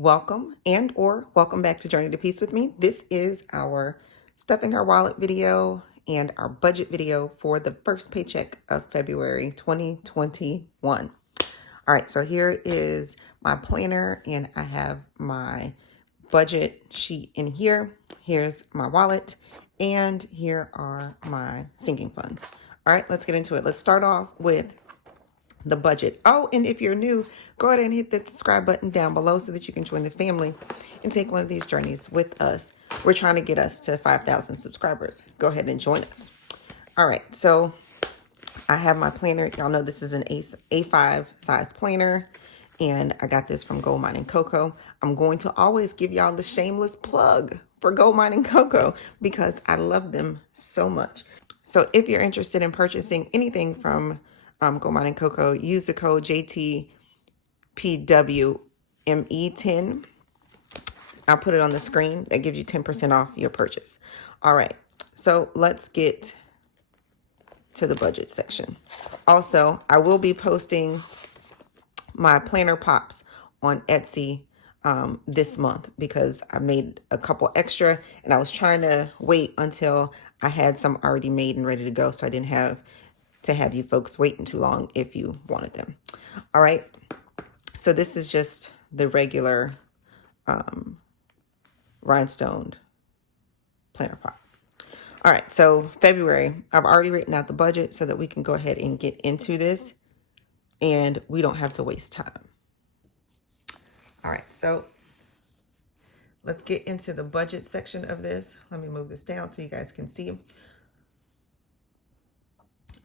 welcome or welcome back to Journey to Peace with me. This is our stuffing our wallet video and our budget video for the first paycheck of February 2021. All right, so here is my planner and I have my budget sheet in here. Here's my wallet and here are my sinking funds. All right, let's get into it. Let's start off with the budget. Oh, and if you're new, go ahead and hit the subscribe button down below so that you can join the family and take one of these journeys with us. We're trying to get us to 5,000 subscribers. Go ahead and join us. All right, so I have my planner. Y'all know this is an A5 size planner, and I got this from Gold Mine & Cocoa. I'm going to always give y'all the shameless plug for Gold Mine & Cocoa because I love them so much. So if you're interested in purchasing anything from Gold Mine & Cocoa, use the code JTPWME10. I'll put it on the screen. That gives you 10% off your purchase. All right, so let's get to the budget section. Also, I will be posting my planner pops on Etsy this month because I made a couple extra and I was trying to wait until I had some already made and ready to go, so I didn't have to have you folks waiting too long if you wanted them. All right, so this is just the regular rhinestone planner pop. All right, so February, I've already written out the budget so that we can go ahead and get into this and we don't have to waste time. All right, so let's get into the budget section of this. Let me move this down so you guys can see.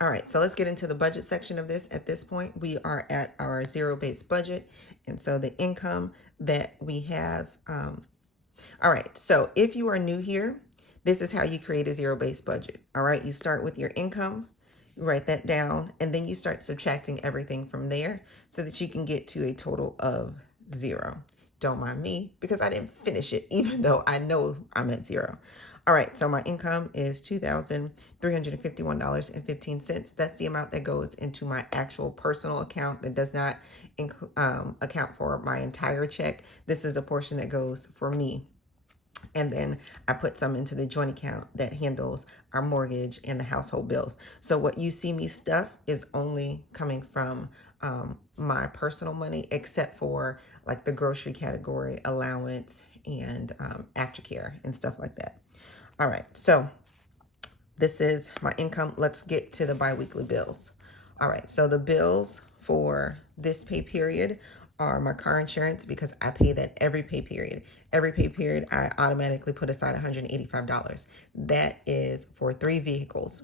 All right, so let's get into the budget section of this. At this point, we are at our zero-based budget. And so the income that we have. All right, so if you are new here, this is how you create a zero-based budget. All right, you start with your income, you write that down, and then you start subtracting everything from there so that you can get to a total of zero. Don't mind me because I didn't finish it, even though I know I'm at zero. All right, so my income is $2,351.15. That's the amount that goes into my actual personal account that does not account for my entire check. This is a portion that goes for me. And then I put some into the joint account that handles our mortgage and the household bills. So what you see me stuff is only coming from my personal money, except for like the grocery category, allowance, and aftercare and stuff like that. All right, so this is my income. Let's get to the biweekly bills. All right, so the bills for this pay period are my car insurance because I pay that every pay period. Every pay period, I automatically put aside $185. That is for 3 vehicles.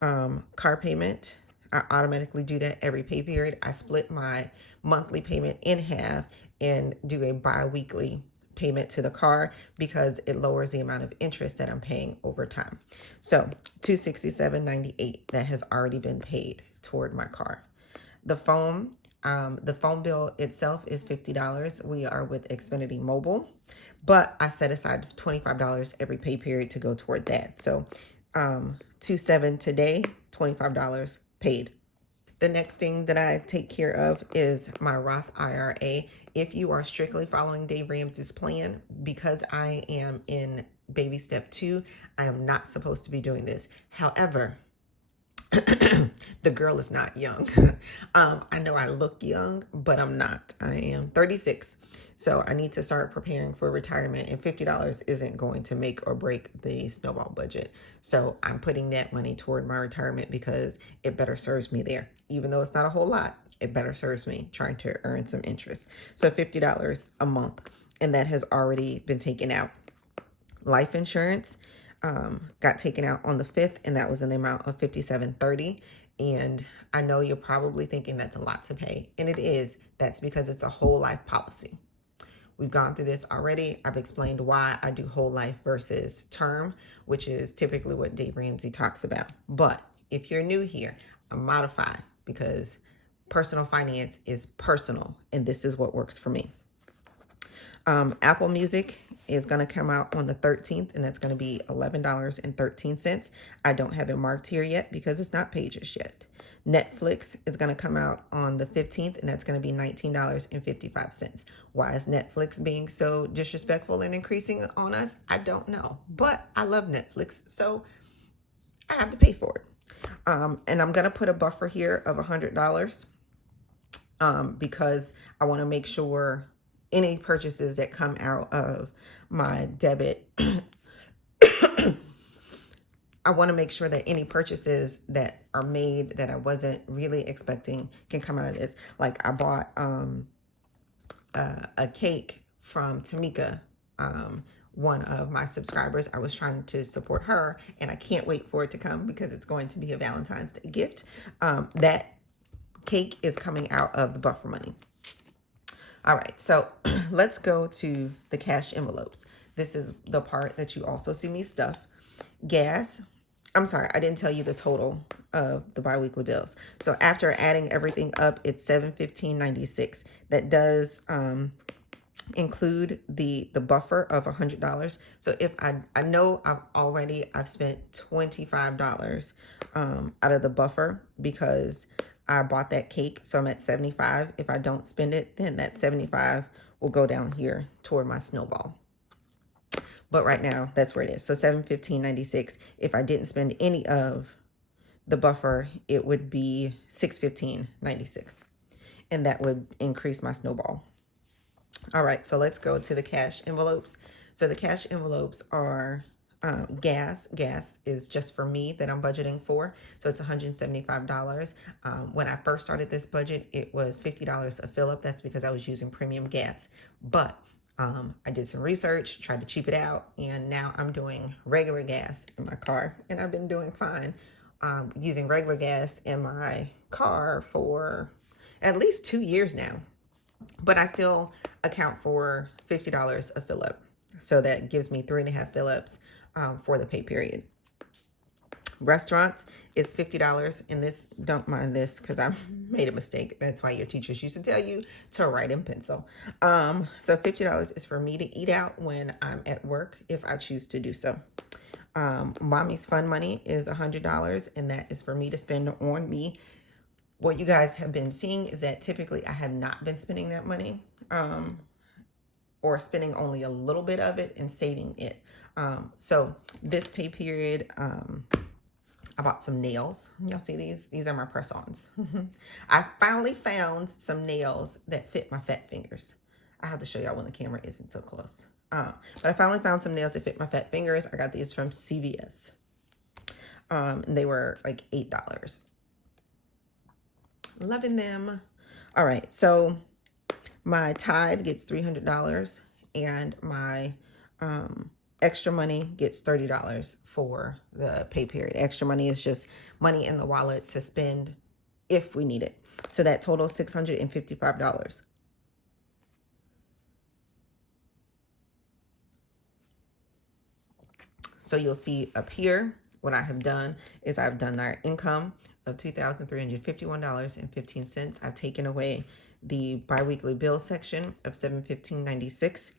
Car payment, I automatically do that every pay period. I split my monthly payment in half and do a bi-weekly payment to the car because it lowers the amount of interest that I'm paying over time. So $267.98 that has already been paid toward my car. The phone bill itself is $50. We are with Xfinity Mobile, but I set aside $25 every pay period to go toward that. So $2.7 today, $25 paid. The next thing that I take care of is my Roth IRA. If you are strictly following Dave Ramsey's plan, because I am in baby step 2, I am not supposed to be doing this. However, the girl is not young. I know I look young, but I'm not. I am 36. So I need to start preparing for retirement, and $50 isn't going to make or break the snowball budget. So I'm putting that money toward my retirement because it better serves me there. Even though it's not a whole lot, it better serves me trying to earn some interest. So $50 a month, and that has already been taken out. Life insurance got taken out on the 5th, and that was in the amount of $57.30. And I know you're probably thinking that's a lot to pay, and it is. That's because it's a whole life policy. We've gone through this already. I've explained why I do whole life versus term, which is typically what Dave Ramsey talks about. But if you're new here, I'm modified because personal finance is personal, and this is what works for me. Apple Music is going to come out on the 13th, and that's going to be $11.13. I don't have it marked here yet because it's not paid just yet. Netflix is going to come out on the 15th, and that's going to be $19.55. Why is Netflix being so disrespectful and increasing on us? I don't know, but I love Netflix, so I have to pay for it. And I'm going to put a buffer here of $100 because I want to make sure any purchases that come out of my debit, I want to make sure that any purchases that are made that I wasn't really expecting can come out of this. Like I bought a cake from Tamika, one of my subscribers. I was trying to support her, and I can't wait for it to come because it's going to be a Valentine's Day gift. That cake is coming out of the buffer money. All right, so let's go to the cash envelopes. This is the part that you also see me stuff. Gas. I'm sorry, I didn't tell you the total of the biweekly bills. So after adding everything up, it's $715.96. That does include the buffer of $100. So if I know I've spent $25 out of the buffer because I bought that cake, so I'm at 75. If I don't spend it, then that 75 will go down here toward my snowball. But right now, that's where it is. So $715.96. If I didn't spend any of the buffer, it would be $615.96. And that would increase my snowball. All right, so let's go to the cash envelopes. So the cash envelopes are gas. Gas is just for me that I'm budgeting for. So it's $175. When I first started this budget, it was $50 a fill up. That's because I was using premium gas. But I did some research, tried to cheap it out, and now I'm doing regular gas in my car, and I've been doing fine using regular gas in my car for at least 2 years now. But I still account for $50 a fill up. So that gives me 3.5 fill ups for the pay period. Restaurants is $50. And this, don't mind this because I made a mistake. That's why your teachers used to tell you to write in pencil. So $50 is for me to eat out when I'm at work if I choose to do so. Mommy's fun money is $100, and that is for me to spend on me. What you guys have been seeing is that typically I have not been spending that money or spending only a little bit of it and saving it. So this pay period, I bought some nails. Y'all see these? These are my press-ons. I finally found some nails that fit my fat fingers. I have to show y'all when the camera isn't so close. But I finally found some nails that fit my fat fingers. I got these from CVS. And they were like $8. Loving them. All right, so my Tide gets $300, and my extra money gets $30 for the pay period. Extra money is just money in the wallet to spend if we need it. So that totals $655. So you'll see up here, what I have done is I've done our income of $2,351.15. I've taken away the biweekly bill section of $715.96.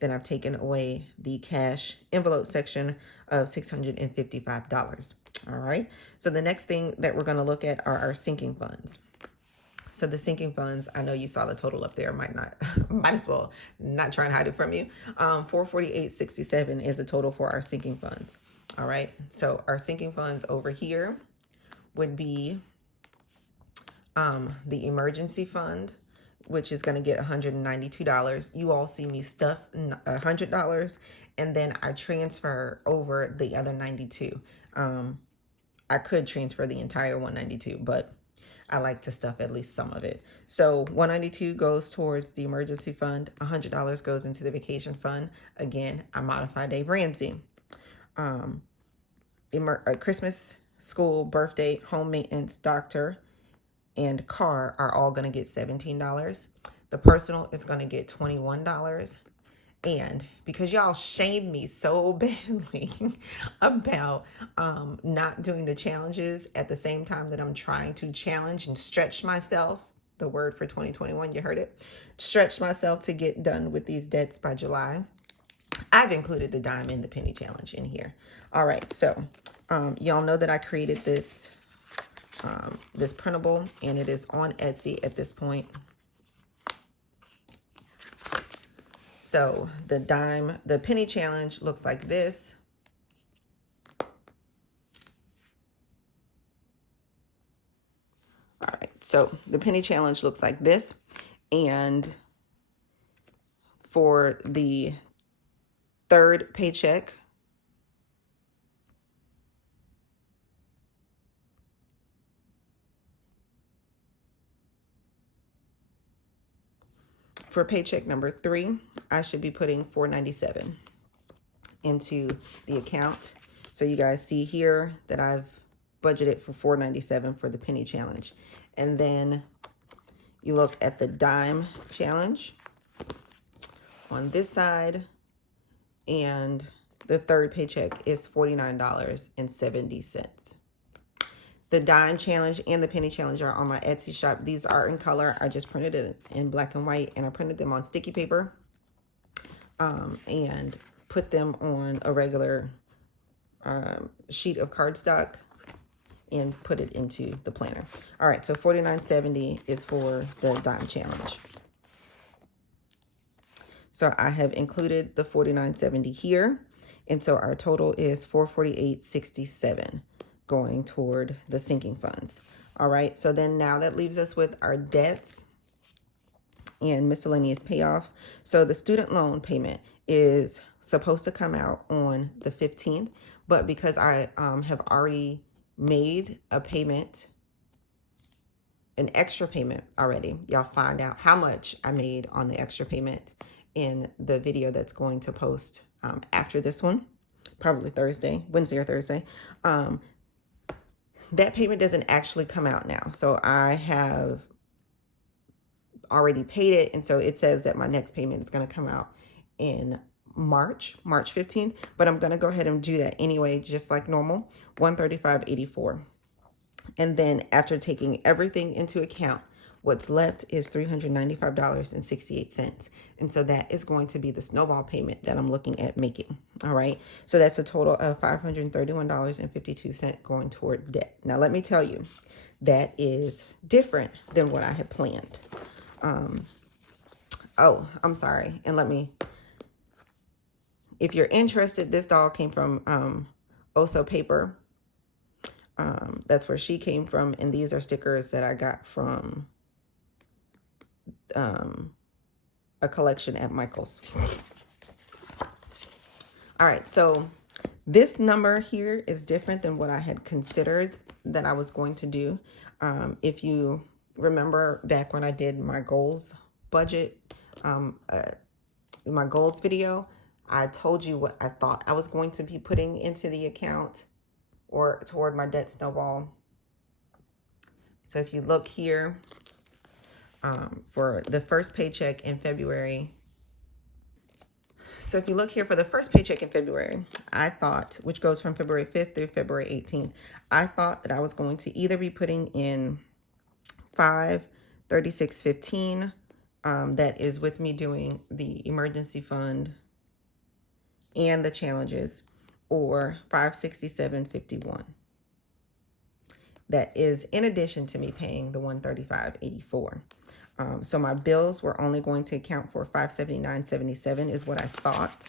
Then I've taken away the cash envelope section of $655. All right. So the next thing that we're going to look at are our sinking funds. So the sinking funds, I know you saw the total up there. Might as well not try and hide it from you. $448.67 is the total for our sinking funds. All right. So our sinking funds over here would be the emergency fund, which is going to get $192. You all see me stuff $100, and then I transfer over the other 92. I could transfer the entire 192, but I like to stuff at least some of it. So 192 goes towards the emergency fund. $100 goes into the vacation fund. Again, I modified Dave Ramsey. Christmas, school, birthday, home maintenance, doctor, and car are all going to get $17. The personal is going to get $21. And because y'all shamed me so badly about not doing the challenges at the same time that I'm trying to challenge and stretch myself, the word for 2021, you heard it, stretch myself to get done with these debts by July, I've included the dime and the penny challenge in here. All right, so y'all know that I created this this printable, and it is on Etsy at this point. So the penny challenge looks like this. All right, so the penny challenge looks like this. And for the third paycheck, for paycheck number 3, I should be putting $4.97 into the account. So you guys see here that I've budgeted for $4.97 for the penny challenge. And then you look at the dime challenge on this side, and the third paycheck is $49.70. The dime challenge and the penny challenge are on my Etsy shop. These are in color. I just printed it in black and white, and I printed them on sticky paper and put them on a regular sheet of cardstock and put it into the planner. All right, so $49.70 is for the dime challenge. So I have included the $49.70 here. And so our total is $448.67 going toward the sinking funds. All right, so then now that leaves us with our debts and miscellaneous payoffs. So the student loan payment is supposed to come out on the 15th, but because I have already made a payment, an extra payment already, y'all find out how much I made on the extra payment in the video that's going to post after this one, probably Wednesday or Thursday. That payment doesn't actually come out now. So I have already paid it. And so it says that my next payment is going to come out in March 15th, but I'm going to go ahead and do that anyway, just like normal, $135.84. And then after taking everything into account, what's left is $395.68. And so that is going to be the snowball payment that I'm looking at making. All right. So that's a total of $531.52 going toward debt. Now, let me tell you, that is different than what I had planned. Oh, I'm sorry. And if you're interested, this doll came from Oso Paper. That's where she came from. And these are stickers that I got from a collection at Michael's. All right, so this number here is different than what I had considered that I was going to do. If you remember back when I did my goals budget, my goals video, I told you what I thought I was going to be putting into the account or toward my debt snowball. So if you look here, for the first paycheck in February. So if you look here for the first paycheck in February, I thought, which goes from February 5th through February 18th, I thought that I was going to either be putting in $536.15, that is with me doing the emergency fund and the challenges, or $567.51. That is in addition to me paying the $135.84. So my bills were only going to account for $579.77 is what I thought.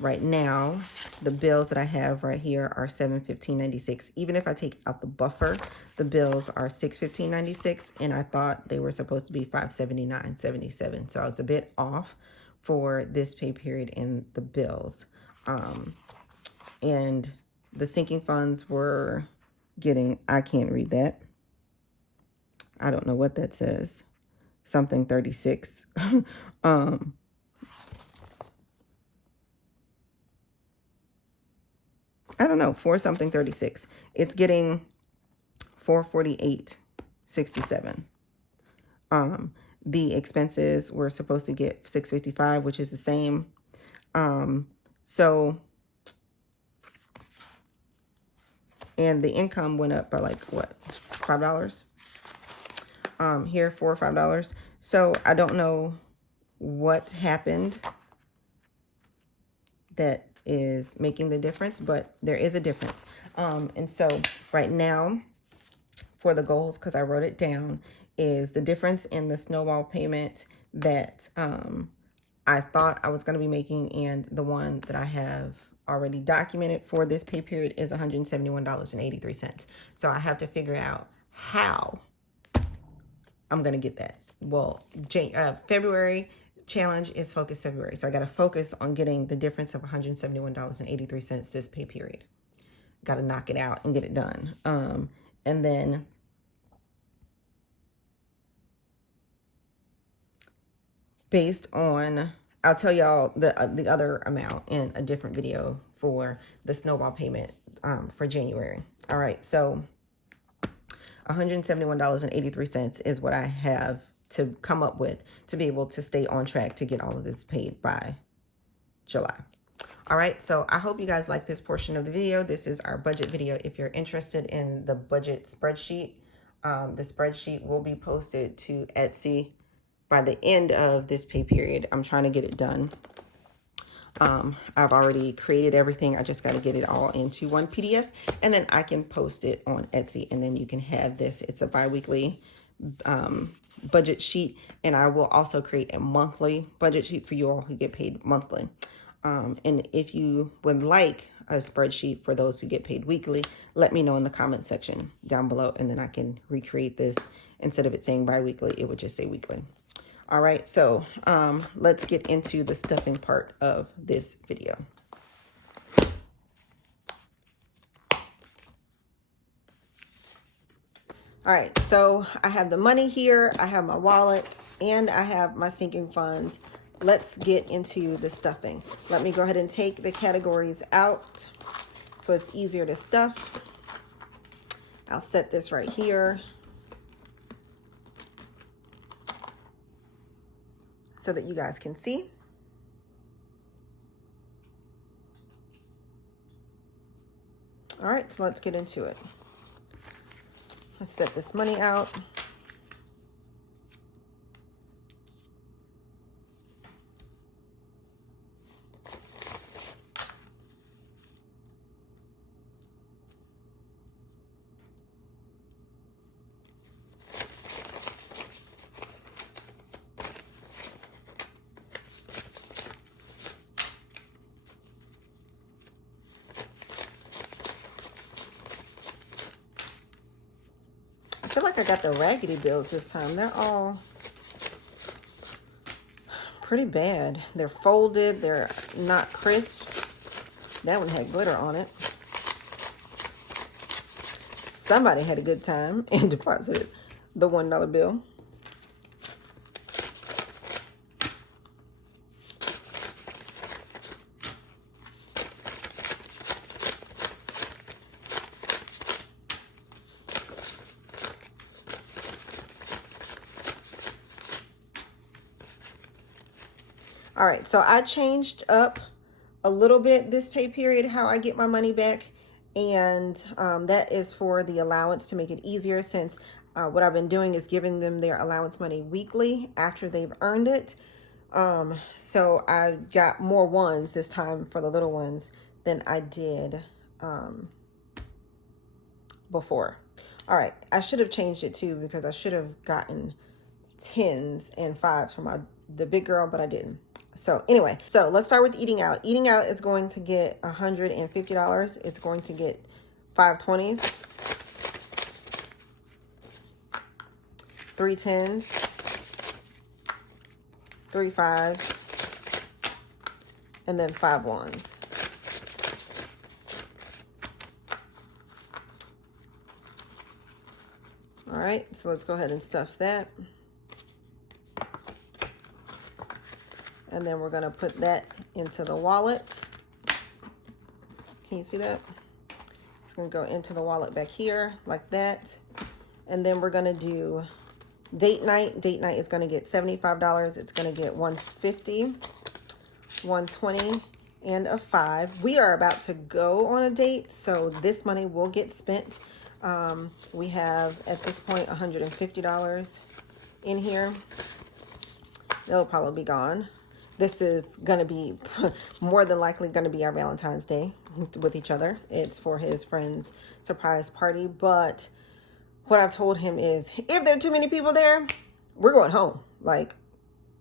Right now, the bills that I have right here are $715.96. Even if I take out the buffer, the bills are $615.96, and I thought they were supposed to be $579.77. So I was a bit off for this pay period in the bills. And the sinking funds were getting, I can't read that. I don't know what that says. Something 36. I don't know, 4 something 36. It's getting 448.67. The expenses were supposed to get 655, which is the same. So, and the income went up by like what, $5? Here, $4 or $5. So I don't know what happened that is making the difference, but there is a difference. And so right now for the goals, because I wrote it down, is the difference in the snowball payment that I thought I was going to be making and the one that I have already documented for this pay period is $171.83. So I have to figure out how I'm going to get that. Well, February challenge is Focus February. So I got to focus on getting the difference of $171.83 this pay period. Got to knock it out and get it done. And then based on, I'll tell y'all the other amount in a different video for the snowball payment for January. All right, so $171.83 is what I have to come up with to be able to stay on track to get all of this paid by July. All right, so I hope you guys like this portion of the video. This is our budget video. If you're interested in the budget spreadsheet, the spreadsheet will be posted to Etsy by the end of this pay period. I'm trying to get it done. I've already created everything. I just got to get it all into one PDF, and then I can post it on Etsy, and then you can have this. It's a bi-weekly budget sheet, and I will also create a monthly budget sheet for you all who get paid monthly. And if you would like a spreadsheet for those who get paid weekly, let me know in the comment section down below, and then I can recreate this. Instead of it saying bi-weekly, it would just say weekly. All right, so let's get into the stuffing part of this video. All right, so I have the money here, I have my wallet, and I have my sinking funds. Let's get into the stuffing. Let me go ahead and take the categories out so it's easier to stuff. I'll set this right here so that you guys can see. All right, so let's get into it. Let's set this money out. I feel like I got the raggedy bills this time. They're all pretty bad. They're folded. They're not crisp. That one had glitter on it. Somebody had a good time and deposited the $1 bill. All right, so I changed up a little bit this pay period, how I get my money back. And that is for the allowance to make it easier, since what I've been doing is giving them their allowance money weekly after they've earned it. So I got more ones this time for the little ones than I did before. All right, I should have changed it too, because I should have gotten 10s and 5s for the big girl, but I didn't. So anyway, so let's start with eating out. Eating out is going to get $150. It's going to get 5 20s, 3 10s, 3 5s, and then 5 1s. All right, so let's go ahead and stuff that. And then we're going to put that into the wallet. Can you see that? It's going to go into the wallet back here like that. And then we're going to do date night. Date night is going to get $75. It's going to get $150, $120, and a $5. We are about to go on a date, so this money will get spent. We have, at this point, $150 in here. They'll probably be gone. This is going to be more than likely going to be our Valentine's Day with each other. It's for his friend's surprise party, but what I've told him is, if there are too many people there, we're going home. Like,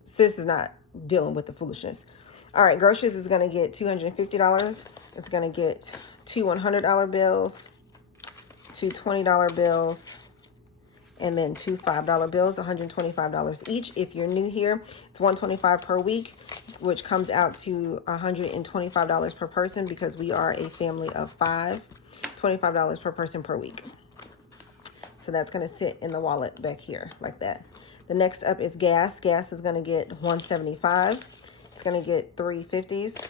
sis is not dealing with the foolishness. All right, groceries is going to get $250. It's going to get 2 $100 bills, 2 $20 bills, and then 2 $5 bills, $125 each. If you're new here, it's $125 per week, which comes out to $125 per person because we are a family of 5. $25 per person per week. So that's going to sit in the wallet back here like that. The next up is gas. Gas is going to get $175. It's going to get 3 50s,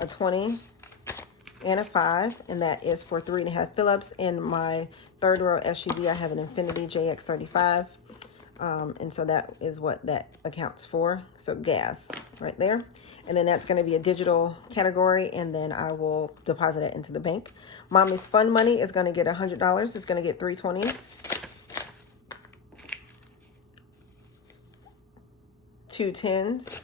a 20, and a 5, and that is for 3.5 fill-ups. In my third row SUV, I have an Infiniti JX35, and so that is what that accounts for. So gas right there, and then that's going to be a digital category, and then I will deposit it into the bank. Mommy's fun money is going to get $100. It's going to get 3 20s, 2 10s,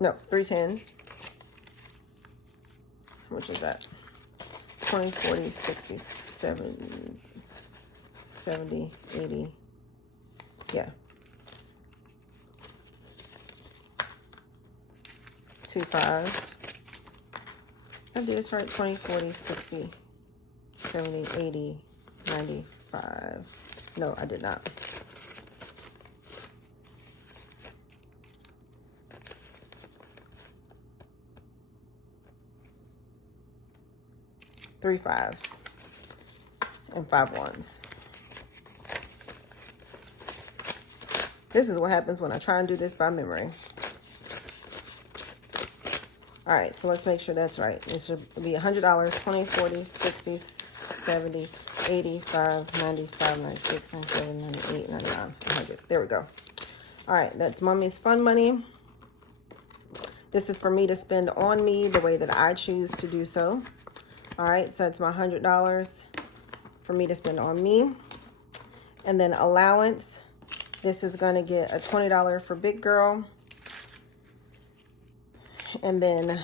no, 3 10s. How much is that? 20, 40, 60, 70, 80. Yeah. 2 5s. I do this right. 20, 40, 60, 70, 80, 95. No, I did not. Three 5s and 5 1s. This is what happens when I try and do this by memory. All right, so let's make sure that's right. It should be $100, 20, 40, 60, 70, 85, 95, 96, 97, 98, 99, 100. There we go. All right, that's Mommy's fun money. This is for me to spend on me the way that I choose to do so. All right, so it's my $100 for me to spend on me. And then allowance, this is going to get a $20 for big girl. And then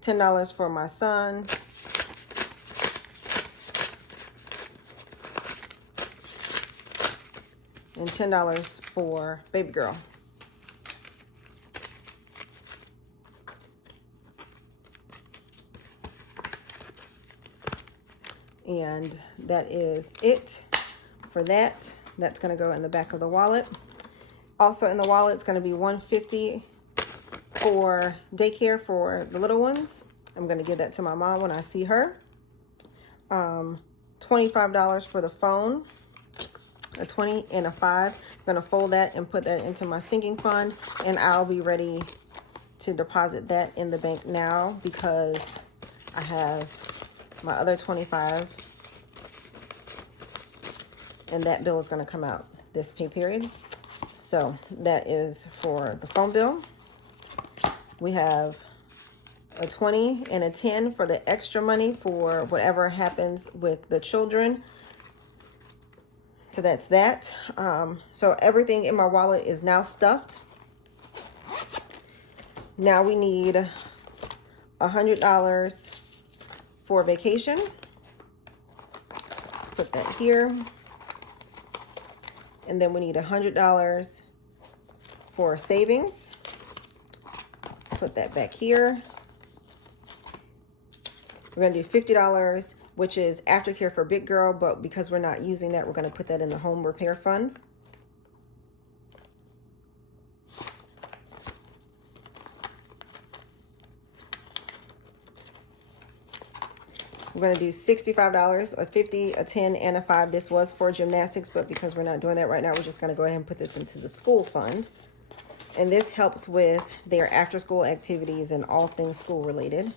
$10 for my son. And $10 for baby girl. And that is it for that. That's going to go in the back of the wallet. Also in the wallet, it's going to be $150 for daycare for the little ones. I'm going to give that to my mom when I see her. $25 for the phone, a 20 and a 5. I'm going to fold that and put that into my sinking fund, and I'll be ready to deposit that in the bank now because I have my other 25, and that bill is going to come out this pay period. So that is for the phone bill. We have a 20 and a 10 for the extra money for whatever happens with the children. So that's that. So everything in my wallet is now stuffed. Now we need $100 for vacation. Let's put that here. And then we need $100 for savings. Put that back here. We're going to do $50, which is aftercare for big girl, but because we're not using that, we're going to put that in the home repair fund. We're going to do $65, a 50, a 10, and a 5. This was for gymnastics, but because we're not doing that right now, we're just going to go ahead and put this into the school fund. And this helps with their after-school activities and all things school-related.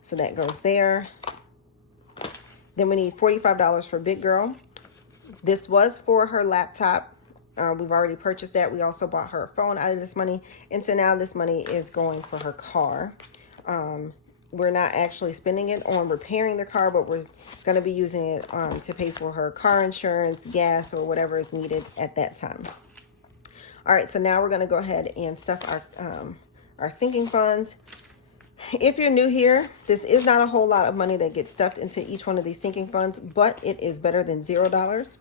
So that goes there. Then we need $45 for big girl. This was for her laptop. We've already purchased that. We also bought her a phone out of this money. And so now this money is going for her car. We're not actually spending it on repairing the car, but we're going to be using it to pay for her car insurance, gas, or whatever is needed at that time. All right, so now we're going to go ahead and stuff our our sinking funds. If you're new here, this is not a whole lot of money that gets stuffed into each one of these sinking funds, but it is better than $0.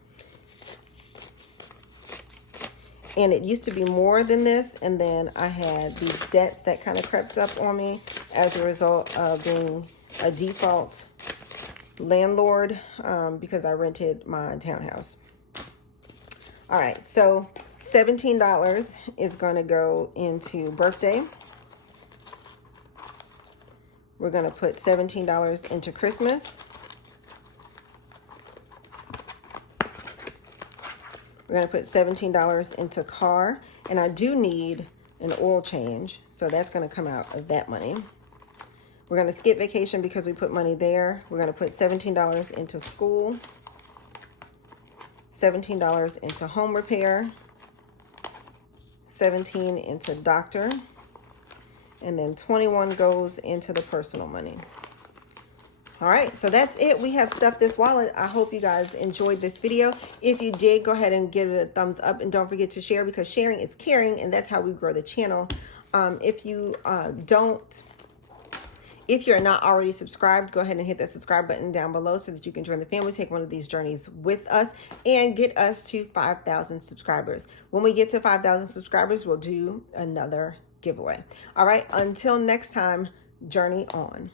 And it used to be more than this, and then I had these debts that kind of crept up on me as a result of being a default landlord because I rented my townhouse. All right, so $17 is going to go into birthday. We're going to put $17 into Christmas. We're going to put $17 into car, and I do need an oil change, so that's going to come out of that money. We're going to skip vacation because we put money there. We're going to put $17 into school, $17 into home repair, $17 into doctor, and then $21 goes into the personal money. All right, so that's it. We have stuffed this wallet. I hope you guys enjoyed this video. If you did, go ahead and give it a thumbs up, and don't forget to share, because sharing is caring, and that's how we grow the channel. If you're not already subscribed, go ahead and hit that subscribe button down below so that you can join the family, take one of these journeys with us, and get us to 5,000 subscribers. When we get to 5,000 subscribers, we'll do another giveaway. All right, until next time, journey on.